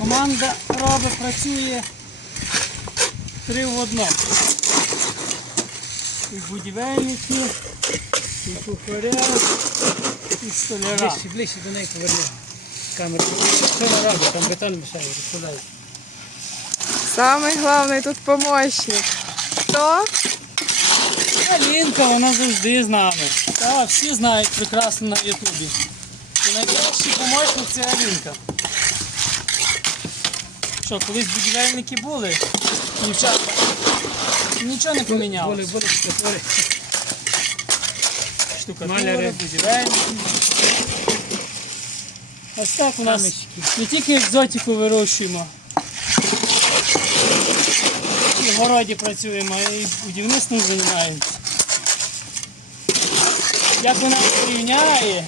Команда робить, працює три в одному. І будівельники, і кухаря, і столяра. Ближче, ближче до неї поверни камеру. Що вона робить? Там бетон мішає, розкладає. Самий головний тут помощник. Хто? Алінка, вона завжди з нами. Та, всі знають прекрасно на Ютубі. І найкращий помощник це Алінка. Що, колись будівельники були, дівчата, нічого не Були, помінялося. були штукатури. Штукатури, будівельники. Ось так у нас не тільки екзотику вирощуємо. І в городі працюємо, і будівництвом займаємося. Як вона порівняє,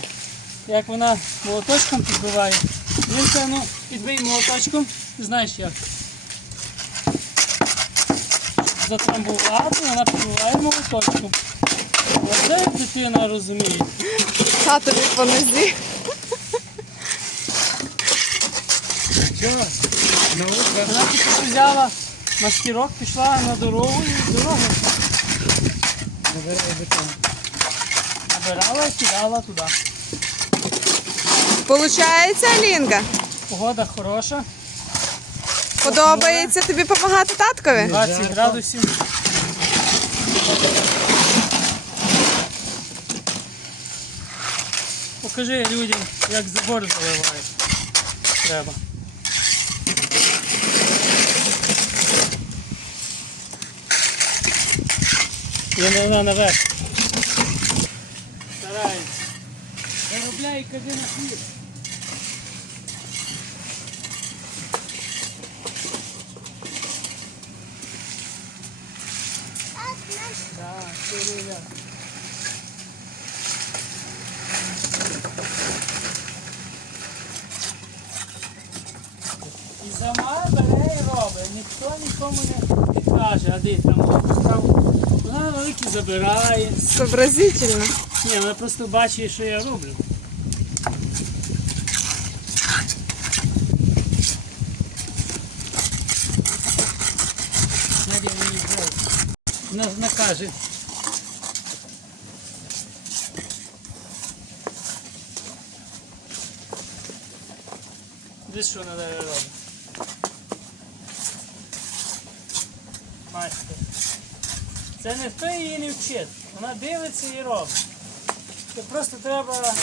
як вона молоточком підбиває. Він це ну, підбий молоточком, ти знаєш як. Затрамбувати, вона підбиває молоточком. Оце як дитина розуміє. Татові по нозі. Наука. Вона тільки взяла маскірок, пішла на дорогу і дорогу бетон. набирала і кидала туди. Получається, Алінка? Погода хороша, Подобається тобі допомагати таткові? 20 градусів. Покажи людям, як забор заливають. Треба. Я не вона наверх. Старається. Заробляй кажи на хліб. Так, Кирилля. І сама бере і робить. Ніхто нікому не підкаже, а де там, там. Вона великі забирає. Сообразительно. Ні, вона просто бачить, що я роблю. Вона накаже. Десь що вона далі робить. Майстер. Це не хто її не вчить. Вона дивиться і робить. Це просто треба.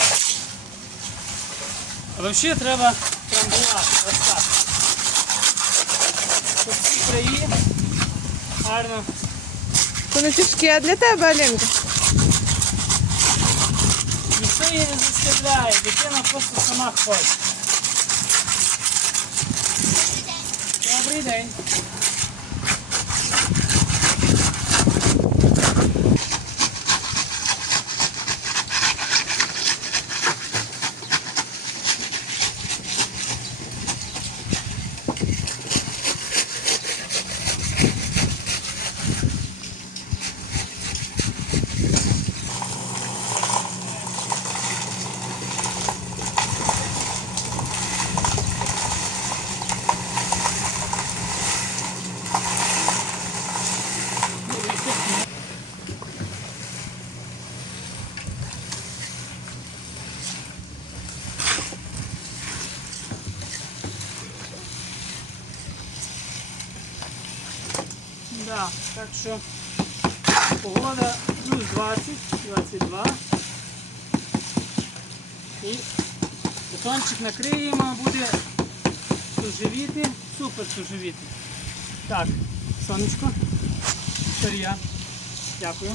А взагалі треба трамбувати, так. Щоб всі краї гарно. Тяжкі, а для тебе, Алінка. Ніхто її не заставляє, дитина просто сама хоче. Добрий день. Да, так що погода плюс 20, 22. І бетончик накриємо, буде суживіти, супер суживіти. Так, сонечко, старія. Дякую.